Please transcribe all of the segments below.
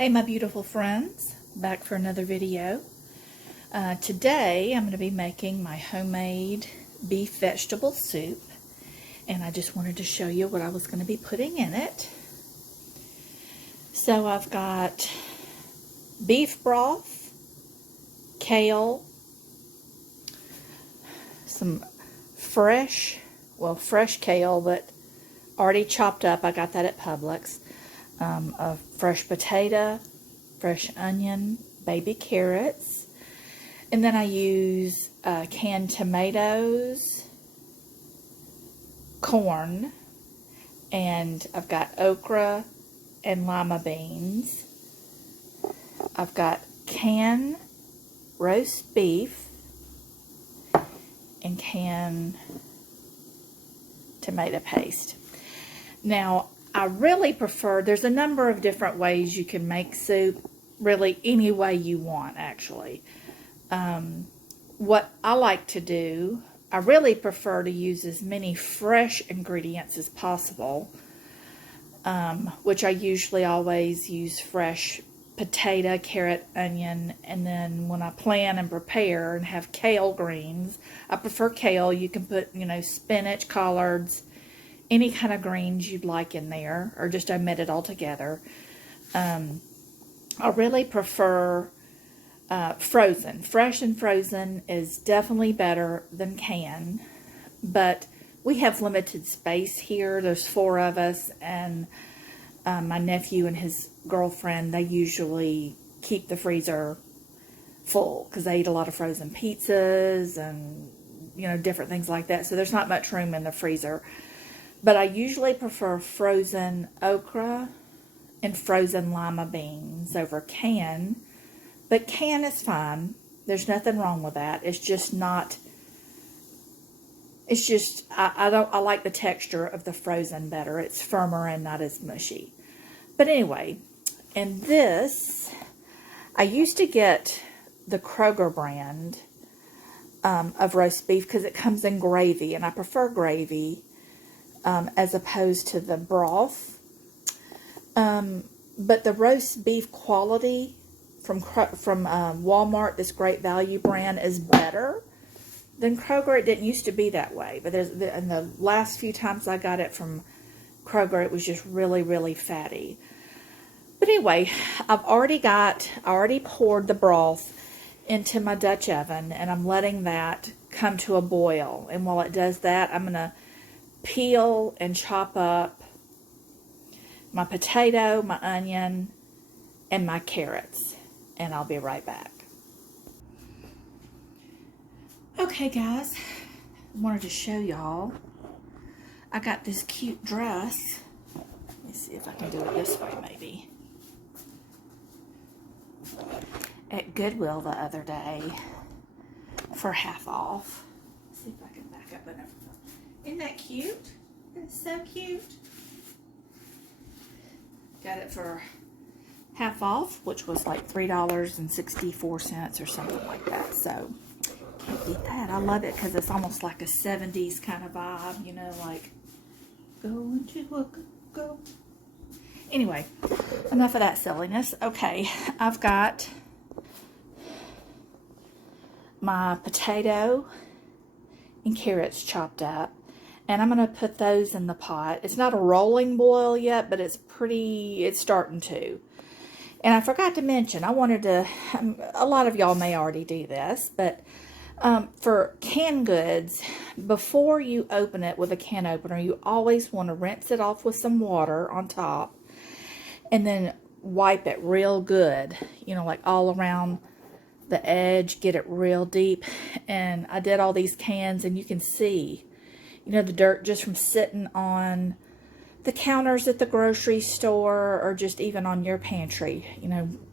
Hey my beautiful friends, back for another video. Today I'm going to be making my homemade beef vegetable soup, and I just wanted to show you what I was going to be putting in it. So I've got beef broth, kale, some fresh kale, but already chopped up. I got that at Publix. A fresh potato, fresh onion, baby carrots, and then I use canned tomatoes, corn, and I've got okra and lima beans. I've got canned roast beef and canned tomato paste. Now, I really prefer, there's a number of different ways you can make soup, really any way you want, actually. What I like to do, I really prefer to use as many fresh ingredients as possible, which I usually always use fresh potato, carrot, onion, and then when I plan and prepare and have kale greens, I prefer kale. You can put, spinach, collards, any kind of greens you'd like in there, or just omit it altogether. I really prefer frozen. Fresh and frozen is definitely better than canned, but we have limited space here. There's 4 of us, and my nephew and his girlfriend, they usually keep the freezer full because they eat a lot of frozen pizzas and, different things like that. So there's not much room in the freezer. But I usually prefer frozen okra and frozen lima beans over canned. But canned is fine. There's nothing wrong with that. It's just not, I like the texture of the frozen better. It's firmer and not as mushy. But anyway, and this, I used to get the Kroger brand of roast beef because it comes in gravy, and I prefer gravy. As opposed to the broth. But the roast beef quality from Walmart, this Great Value brand, is better than Kroger. It didn't used to be that way, but in the last few times I got it from Kroger, it was just really, really fatty. But anyway, I already poured the broth into my Dutch oven, and I'm letting that come to a boil. And while it does that, I'm going to peel and chop up my potato, my onion, and my carrots, and I'll be right back. Okay guys, I wanted to show y'all, I got this cute dress. Let me see if I can do it this way maybe. At Goodwill the other day for half off. Let's see if I can back up enough. Isn't that cute? It's so cute. Got it for half off, which was like $3.64 or something like that. So, can't beat that. I love it because it's almost like a 70s kind of vibe, like going to go. Anyway, enough of that silliness. Okay, I've got my potato and carrots chopped up. And I'm going to put those in the pot. It's not a rolling boil yet, but it's starting to. And I forgot to mention, I wanted to, a lot of y'all may already do this, but for canned goods, before you open it with a can opener, you always want to rinse it off with some water on top, and then wipe it real good, like all around the edge, get it real deep. And I did all these cans, and you can see, the dirt just from sitting on the counters at the grocery store, or just even on your pantry,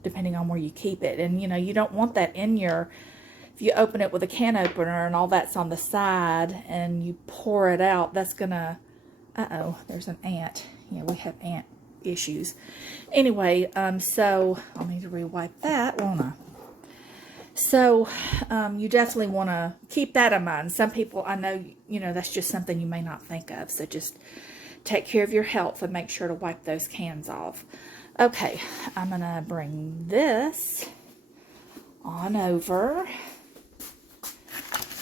depending on where you keep it. And, you don't want that in if you open it with a can opener and all that's on the side and you pour it out, that's gonna, there's an ant. Yeah, we have ant issues. Anyway, so I'll need to re-wipe that, won't I? So, you definitely want to keep that in mind. Some people, I know, that's just something you may not think of. So just take care of your health and make sure to wipe those cans off. Okay, I'm gonna bring this on over.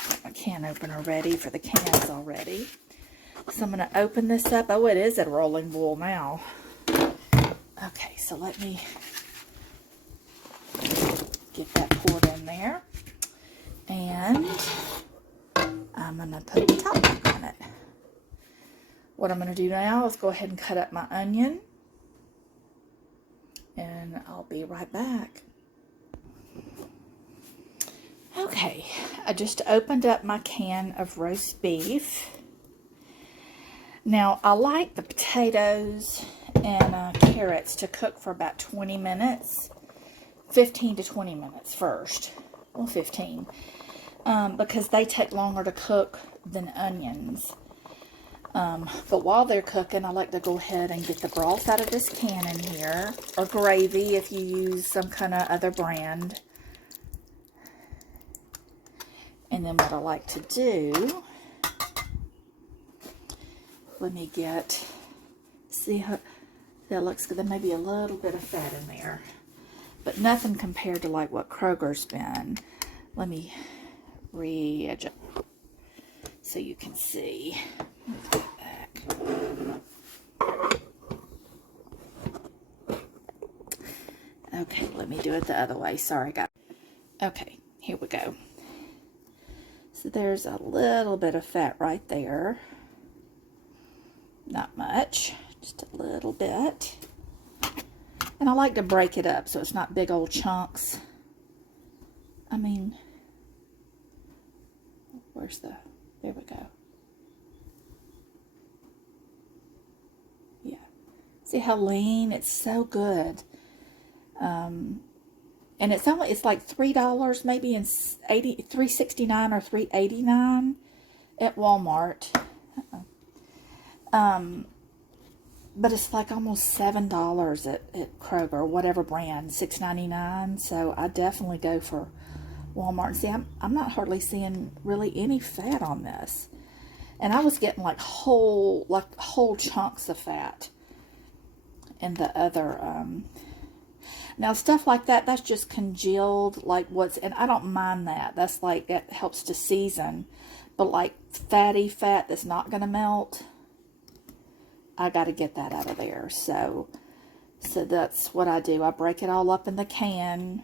Got my can opener ready for the cans already. So I'm gonna open this up. Oh, it is a rolling bowl now. Okay, so let me get that poured in there. And I'm gonna put the top back on it. What I'm gonna do now is go ahead and cut up my onion. And I'll be right back. Okay, I just opened up my can of roast beef. Now, I like the potatoes and carrots to cook for about 20 minutes. 15 to 20 minutes first. Well, 15. Because they take longer to cook than onions. But while they're cooking, I like to go ahead and get the broth out of this can in here, or gravy if you use some kind of other brand. And then what I like to do, let me see how that looks good. There may be a little bit of fat in there, but nothing compared to like what Kroger's been. Let me readjust so you can see. Move that back. Okay, let me do it the other way. Sorry, guys. Okay, here we go. So there's a little bit of fat right there. Not much, just a little bit. And I like to break it up so it's not big old chunks. I mean, there we go. Yeah. See how lean? It's so good. And it's like $3 maybe in $3.69 or $3.89 at Walmart. But it's like almost $7 at Kroger, whatever brand, $6.99. So I definitely go for Walmart. See, I'm not hardly seeing really any fat on this, and I was getting like whole chunks of fat in the other. Now stuff like that, that's just congealed, and I don't mind that. That's like, that helps to season. But like fatty fat that's not going to melt, I got to get that out of there. So that's what I do. I break it all up in the can,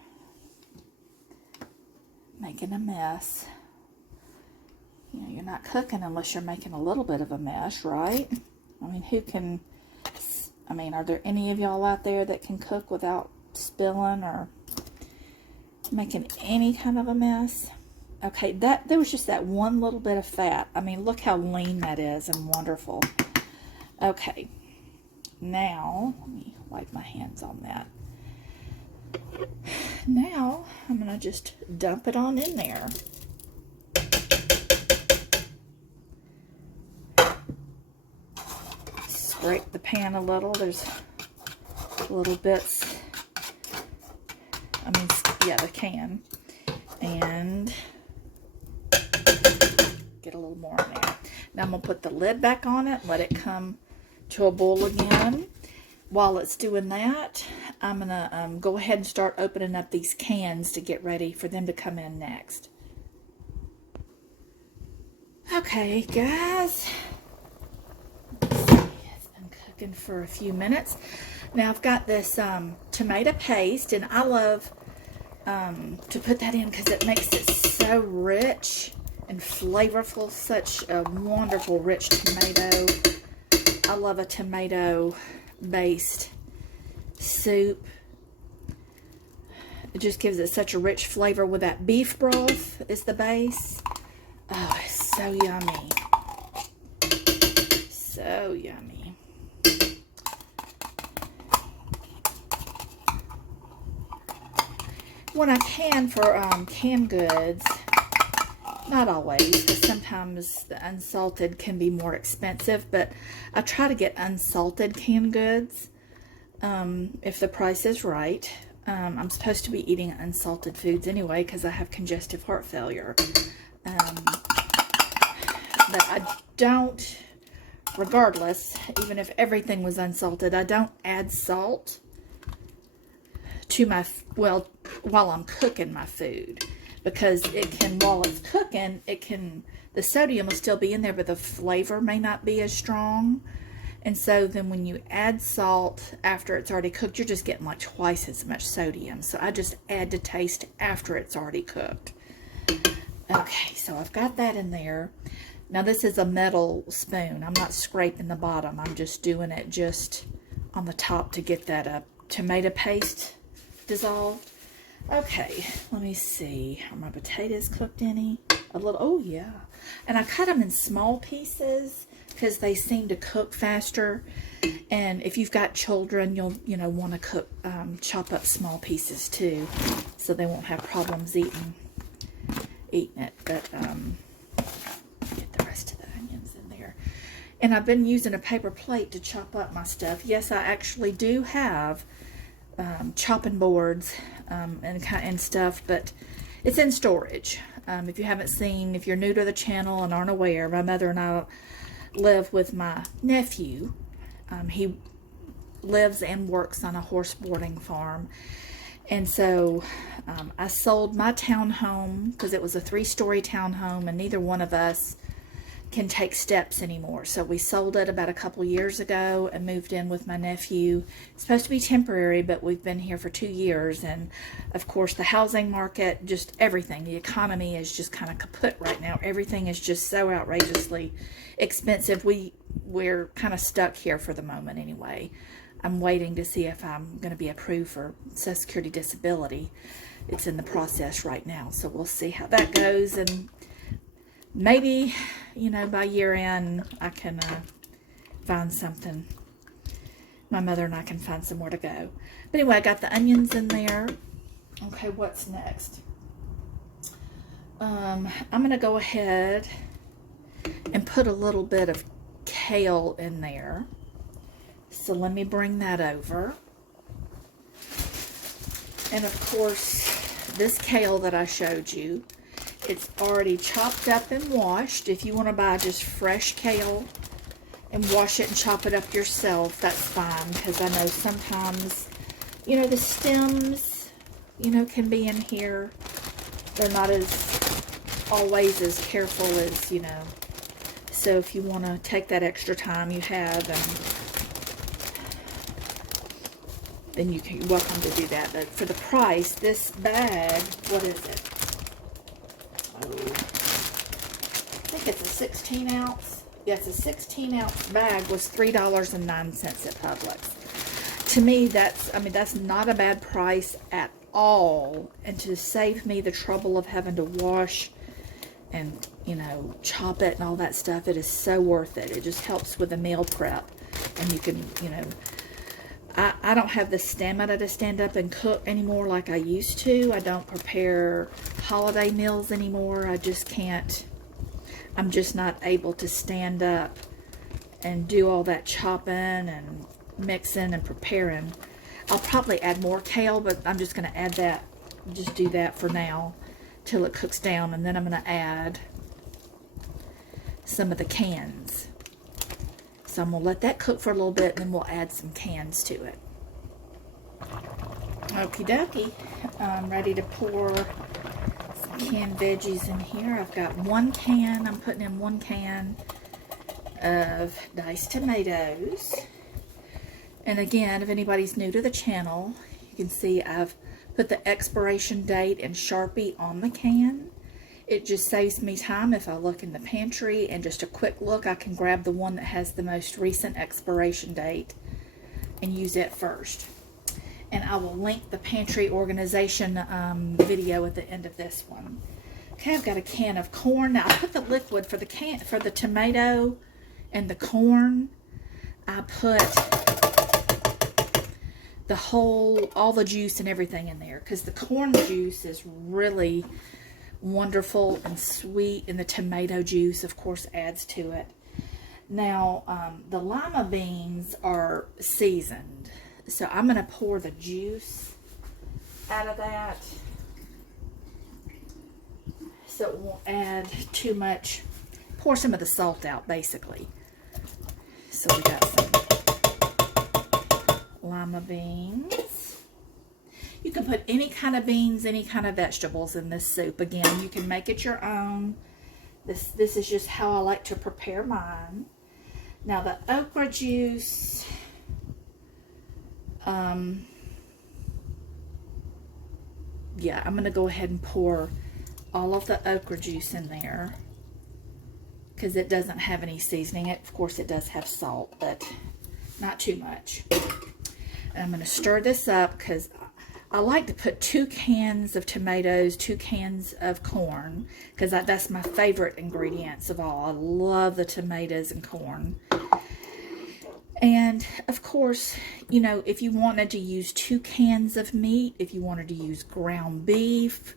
making a mess. You know, you're not cooking unless you're making a little bit of a mess, right? I mean, are there any of y'all out there that can cook without spilling or making any kind of a mess? Okay, there was just that one little bit of fat. I mean, look how lean that is and wonderful. Okay, now let me wipe my hands on that. Now I'm gonna just dump it on in there. Scrape the pan a little. There's little bits. The can. And get a little more in there. Now I'm going to put the lid back on it, let it come to a boil again. While it's doing that, I'm going to go ahead and start opening up these cans to get ready for them to come in next. Okay, guys. Let's see. It's been cooking for a few minutes. Now I've got this tomato paste, and I love to put that in because it makes it so rich and flavorful. Such a wonderful rich tomato. I love a tomato based soup. It just gives it such a rich flavor with that beef broth as the base. Oh, it's so yummy. So yummy. When I can for canned goods, not always, because sometimes the unsalted can be more expensive, but I try to get unsalted canned goods if the price is right. I'm supposed to be eating unsalted foods anyway because I have congestive heart failure. But I don't, regardless, even if everything was unsalted, I don't add salt to my, well, while I'm cooking my food, because it can, while it's cooking, it can, the sodium will still be in there, but the flavor may not be as strong. And so then when you add salt after it's already cooked, you're just getting like twice as much sodium. So I just add to taste after it's already cooked. Okay, so I've got that in there. Now this is a metal spoon. I'm not scraping the bottom. I'm just doing it just on the top to get that tomato paste dissolved. Okay, let me see. Are my potatoes cooked any? A little, oh yeah. And I cut them in small pieces because they seem to cook faster. And if you've got children, you'll, want to cook, chop up small pieces too, so they won't have problems eating it. But get the rest of the onions in there. And I've been using a paper plate to chop up my stuff. Yes, I actually do have chopping boards and stuff, but it's in storage. If you haven't seen, if you're new to the channel and aren't aware, my mother and I live with my nephew. He lives and works on a horse boarding farm. And so I sold my townhome because it was a 3-story townhome, and neither one of us can take steps anymore. So we sold it about a couple years ago and moved in with my nephew. It's supposed to be temporary, but we've been here for 2 years. And of course the housing market, just everything, the economy is just kind of kaput right now. Everything is just so outrageously expensive. We're kind of stuck here for the moment anyway. I'm waiting to see if I'm going to be approved for Social Security disability. It's in the process right now, so we'll see how that goes. And maybe, by year end, I can find something. My mother and I can find somewhere to go. But anyway, I got the onions in there. Okay, what's next? I'm going to go ahead and put a little bit of kale in there. So let me bring that over. And of course, this kale that I showed you, it's already chopped up and washed. If you want to buy just fresh kale and wash it and chop it up yourself, that's fine, because I know sometimes, the stems, can be in here. They're not always as careful as, So if you want to take that extra time you have, then you're welcome to do that. But for the price, this bag, what is it? I think it's a 16 ounce. Yes, a 16 ounce bag was $3.09 at Publix. To me, that's not a bad price at all. And to save me the trouble of having to wash and, chop it and all that stuff, it is so worth it. It just helps with the meal prep. And you can, I don't have the stamina to stand up and cook anymore like I used to. I don't prepare holiday meals anymore. I just can't. I'm just not able to stand up and do all that chopping and mixing and preparing. I'll probably add more kale, but I'm just going to add that, just do that for now till it cooks down, and then I'm going to add some of the cans. So I'm going to let that cook for a little bit, and then we'll add some cans to it. Okie dokie. I'm ready to pour some canned veggies in here. I've got 1 can. I'm putting in 1 can of diced tomatoes. And again, if anybody's new to the channel, you can see I've put the expiration date in Sharpie on the can. It just saves me time if I look in the pantry and just a quick look, I can grab the one that has the most recent expiration date and use it first. And I will link the pantry organization video at the end of this one. Okay, I've got a can of corn. Now I put the liquid for the tomato and the corn. I put all the juice and everything in there, because the corn juice is really wonderful and sweet, and the tomato juice of course adds to it. Now the lima beans are seasoned, so I'm going to pour the juice out of that so it won't add too much. Pour some of the salt out basically. So we got some lima beans. You You can put any kind of beans, any kind of vegetables in this soup. Again, you can make it your own. This is just how I like to prepare mine. Now the okra juice, yeah, I'm going to go ahead and pour all of the okra juice in there because it doesn't have any seasoning. Of course, it does have salt, but not too much. And I'm going to stir this up because I like to put 2 cans of tomatoes, 2 cans of corn, because that's my favorite ingredients of all. I love the tomatoes and corn. And of course, you know, if you wanted to use 2 cans of meat, if you wanted to use ground beef,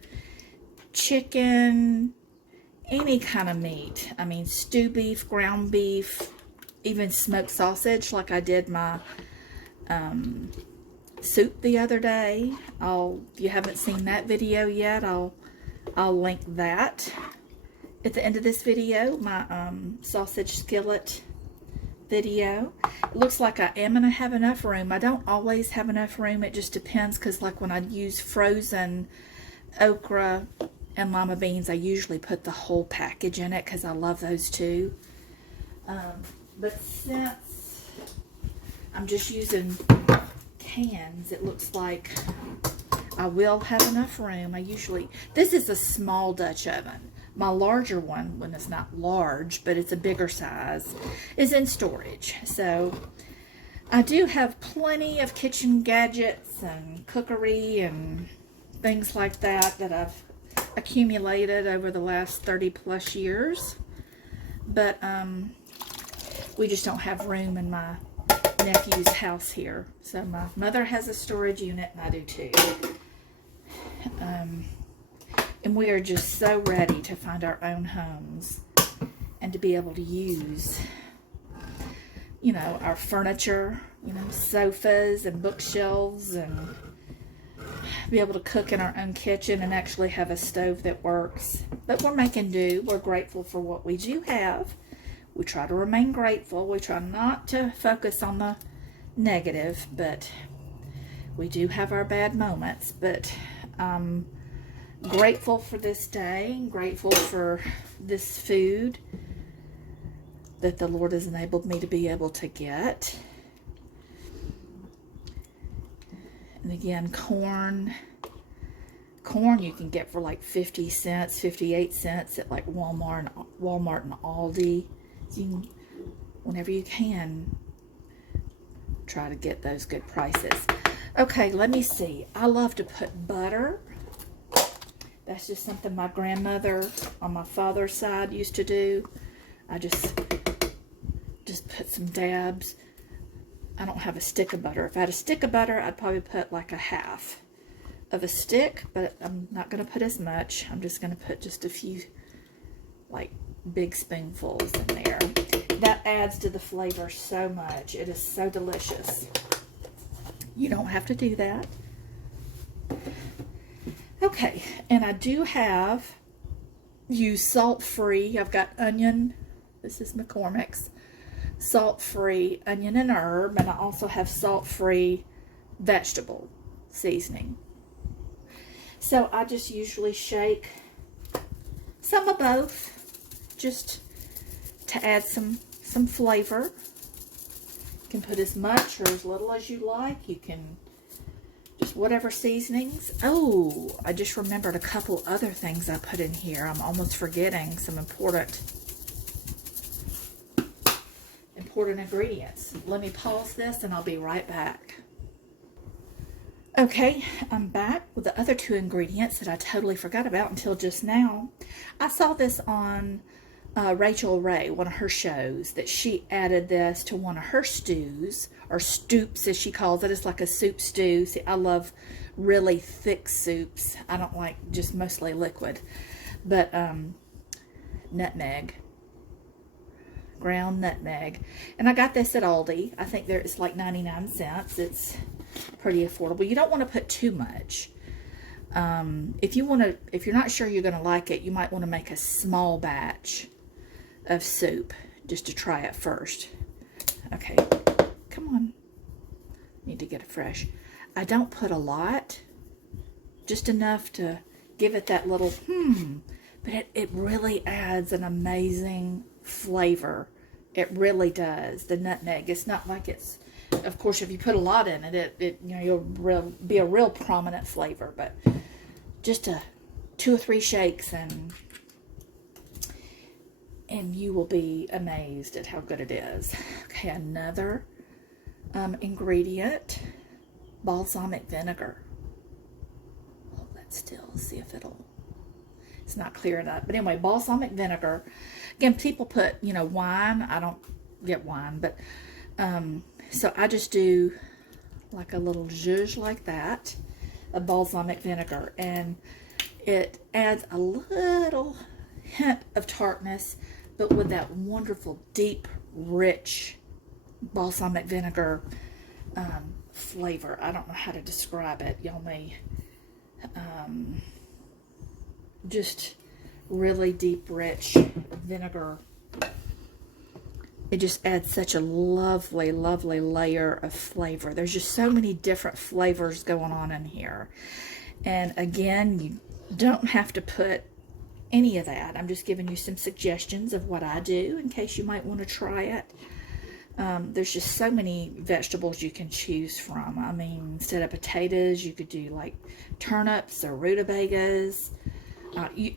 chicken, any kind of meat. I mean, stew beef, ground beef, even smoked sausage, like I did my soup the other day. If you haven't seen that video yet, I'll link that at the end of this video, my sausage skillet video. It looks like I am gonna have enough room. I don't always have enough room. It just depends, because like when I use frozen okra and lima beans, I usually put the whole package in it because I love those too. But since I'm just using cans, it looks like I will have enough room. This is a small Dutch oven. My larger one, when it's not large, but it's a bigger size, is in storage. So I do have plenty of kitchen gadgets and cookery and things like that I've accumulated over the last 30 plus years. But we just don't have room in my nephew's house here. So my mother has a storage unit and I do too. And we are just so ready to find our own homes and to be able to use, you know, our furniture, you know, sofas and bookshelves, and be able to cook in our own kitchen and actually have a stove that works. But we're making do. We're grateful for what we do have. We try to remain grateful. We try not to focus on the negative, but we do have our bad moments. But I'm grateful for this day, grateful for this food that the Lord has enabled me to be able to get. And again, corn you can get for like 50 cents, 58 cents at like Walmart and Aldi. So you can, whenever you can, try to get those good prices. Okay, let me see. I love to put butter. That's just something my grandmother on my father's side used to do. I just put some dabs. I don't have a stick of butter. If I had a stick of butter, I'd probably put like a half of a stick, but I'm not going to put as much. I'm just going to put just a few, like, big spoonfuls in there. That adds to the flavor so much. It is so delicious. You don't have to do that. Okay, and I do have used salt-free. I've got onion. This is McCormick's salt-free onion and herb, and I also have salt-free vegetable seasoning. So I just usually shake some of both just to add some flavor. You can put as much or as little as you like. You can just whatever seasonings. Oh, I just remembered a couple other things I put in here. I'm almost forgetting some important ingredients. Let me pause this and I'll be right back. Okay, I'm back with the other 2 ingredients that I totally forgot about until just now. I saw this on Rachel Ray, one of her shows, that she added this to one of her stews, or stoops as she calls it. It's like a soup stew. See, I love really thick soups. I don't like just mostly liquid. But nutmeg. Ground nutmeg. And I got this at Aldi. I think it's like 99 cents. It's pretty affordable. You don't want to put too much. If you're not sure you're going to like it, you might want to make a small batch of soup just to try it first. Okay, come on. Need to get it fresh. I don't put a lot just enough to give it that little but it really adds an amazing flavor. It really does. The nutmeg, it's not like it's, of course, if you put a lot in it, you know, you'll be a real prominent flavor, but just 2 or 3 shakes and you will be amazed at how good it is. Okay, another ingredient, balsamic vinegar. Hold that still, see if it's not clear enough. But anyway, balsamic vinegar. Again, people put, you know, wine. I don't get wine, but so I just do like a little zhuzh like that of balsamic vinegar, and it adds a little hint of tartness, but with that wonderful, deep, rich balsamic vinegar flavor. I don't know how to describe it. Y'all may just really deep, rich vinegar. It just adds such a lovely, lovely layer of flavor. There's just so many different flavors going on in here. And again, you don't have to put any of that. I'm just giving you some suggestions of what I do in case you might want to try it. There's just so many vegetables you can choose from. I mean, instead of potatoes, you could do like turnips or rutabagas.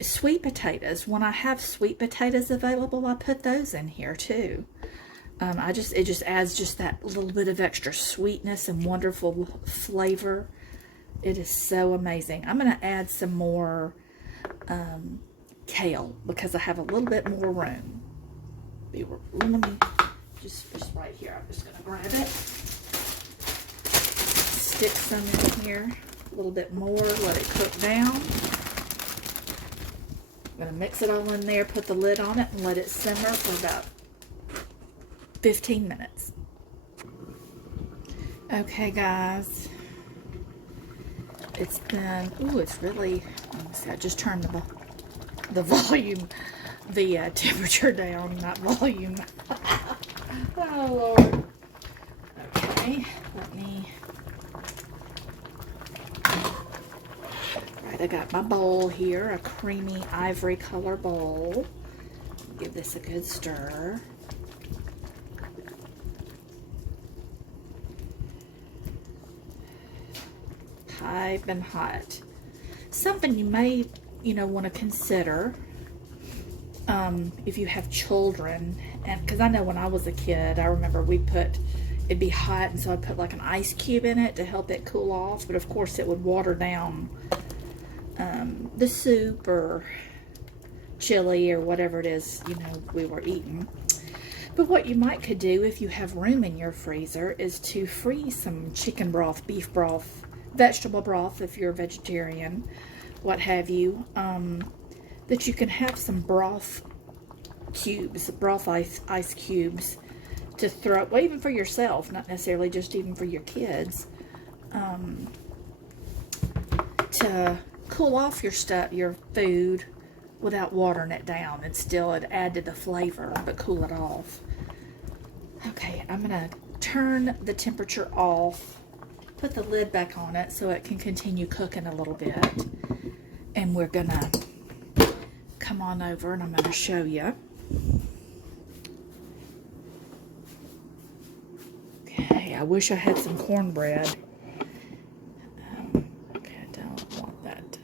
Sweet potatoes. When I have sweet potatoes available, I put those in here too. It just adds just that little bit of extra sweetness and wonderful flavor. It is so amazing. I'm going to add some more kale because I have a little bit more room. Let me just right here. I'm just going to grab it. Stick some in here. A little bit more. Let it cook down. I'm going to mix it all in there, put the lid on it, and let it simmer for about 15 minutes. Okay, guys. It's been, it's really, let me see, I just turned the volume, the temperature down, not volume. Oh, Lord. Okay, let me, right, I got my bowl here, a creamy ivory color bowl. Give this a good stir. Piping hot. Something you may, want to consider if you have children, and because I know when I was a kid, I remember it'd be hot, and so I'd put like an ice cube in it to help it cool off, but of course it would water down the soup or chili or whatever it is, we were eating. But what you could do if you have room in your freezer is to freeze some chicken broth, beef broth, vegetable broth if you're a vegetarian, what have you, that you can have some broth cubes, broth ice cubes to throw, well, even for yourself, not necessarily just even for your kids, to cool off your food without watering it down, and still it add to the flavor, but cool it off. Okay, I'm gonna turn the temperature off, put the lid back on it so it can continue cooking a little bit, and we're gonna come on over and I'm gonna show you. Okay, I wish I had some cornbread. Okay, I don't want that to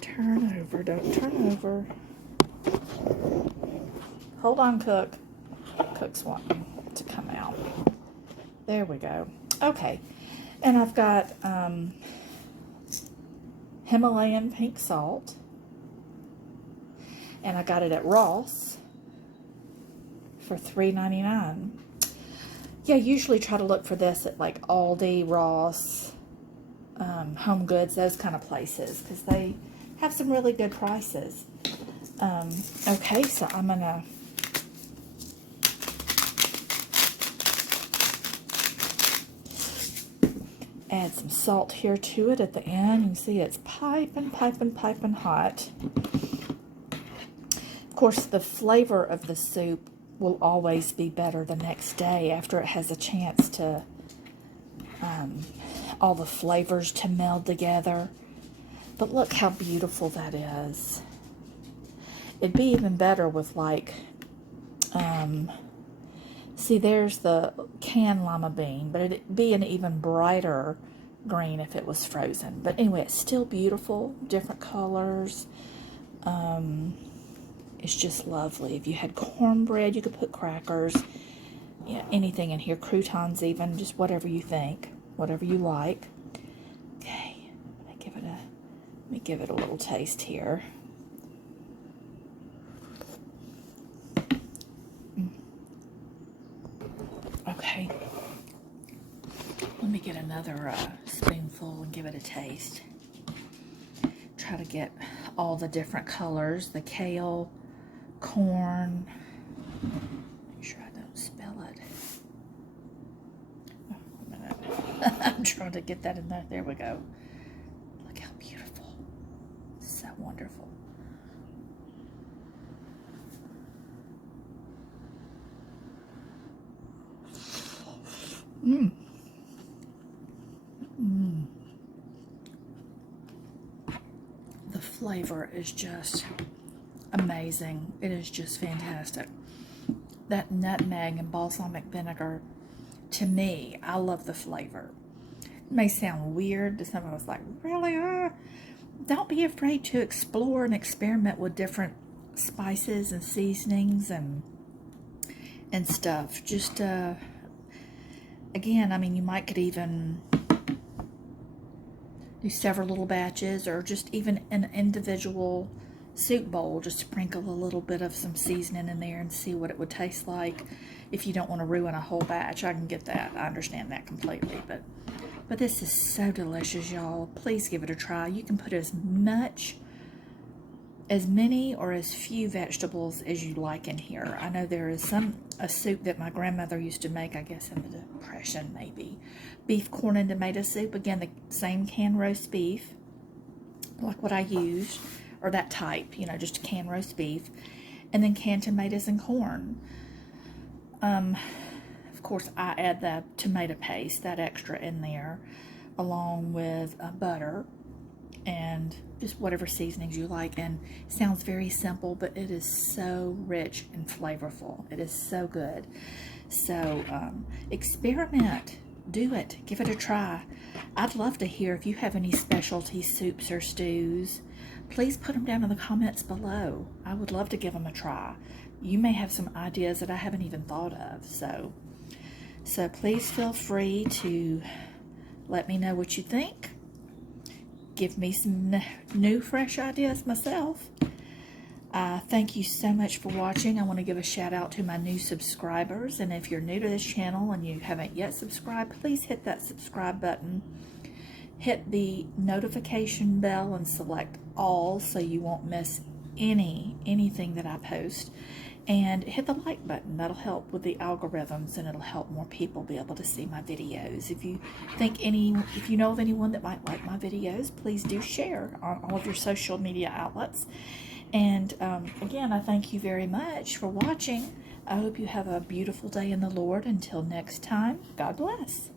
turn over. Don't turn over. Hold on, Cook. Cook's wanting to come out. There we go. Okay, and I've got Himalayan pink salt, and I got it at Ross for $3.99. Yeah, usually try to look for this at like Aldi, Ross, Home Goods, those kind of places, because they have some really good prices. Okay, so I'm gonna add some salt here to it at the end. You can see it's piping hot. Of course, the flavor of the soup will always be better the next day after it has a chance to, all the flavors to meld together. But look how beautiful that is. It'd be even better with like, see there's the canned lima bean, but it'd be an even brighter green if it was frozen. But anyway, it's still beautiful, different colors. It's just lovely. If you had cornbread, you could put crackers, yeah, anything in here, croutons even, just whatever you think, whatever you like. Okay, let me give it a little taste here. Okay, let me get another spoonful and give it a taste. Try to get all the different colors, the kale, corn. Make sure I don't spill it. Oh, a minute. I'm trying to get that in there. There we go. Look how beautiful. So wonderful. Mmm. Mmm. The flavor is just amazing. It is just fantastic. That nutmeg and balsamic vinegar, to me, I love the flavor. It may sound weird to some of us, like, really? Don't be afraid to explore and experiment with different spices and seasonings and stuff. Just, again, I mean, you could even do several little batches, or just even an individual soup bowl, just sprinkle a little bit of some seasoning in there and see what it would taste like. If you don't want to ruin a whole batch, I can get that. I understand that completely, but this is so delicious, y'all. Please give it a try. You can put as many or as few vegetables as you like in here. I know there is a soup that my grandmother used to make, I guess in the Depression maybe. Beef, corn, and tomato soup. Again, the same canned roast beef, like what I used, or that type, you know, just canned roast beef. And then canned tomatoes and corn. Of course, I add the tomato paste, that extra in there, along with butter and just whatever seasonings you like. And it sounds very simple, but it is so rich and flavorful. It is so good. So experiment, do it, give it a try. I'd love to hear if you have any specialty soups or stews. Please put them down in the comments below. I would love to give them a try. You may have some ideas that I haven't even thought of. So please feel free to let me know what you think. Give me some new, fresh ideas myself. Thank you so much for watching. I want to give a shout out to my new subscribers. And if you're new to this channel and you haven't yet subscribed, please hit that subscribe button. Hit the notification bell and select all so you won't miss anything that I post. And hit the like button. That'll help with the algorithms, and it'll help more people be able to see my videos. If you know of anyone that might like my videos, please do share on all of your social media outlets. And again, I thank you very much for watching. I hope you have a beautiful day in the Lord. Until next time, God bless.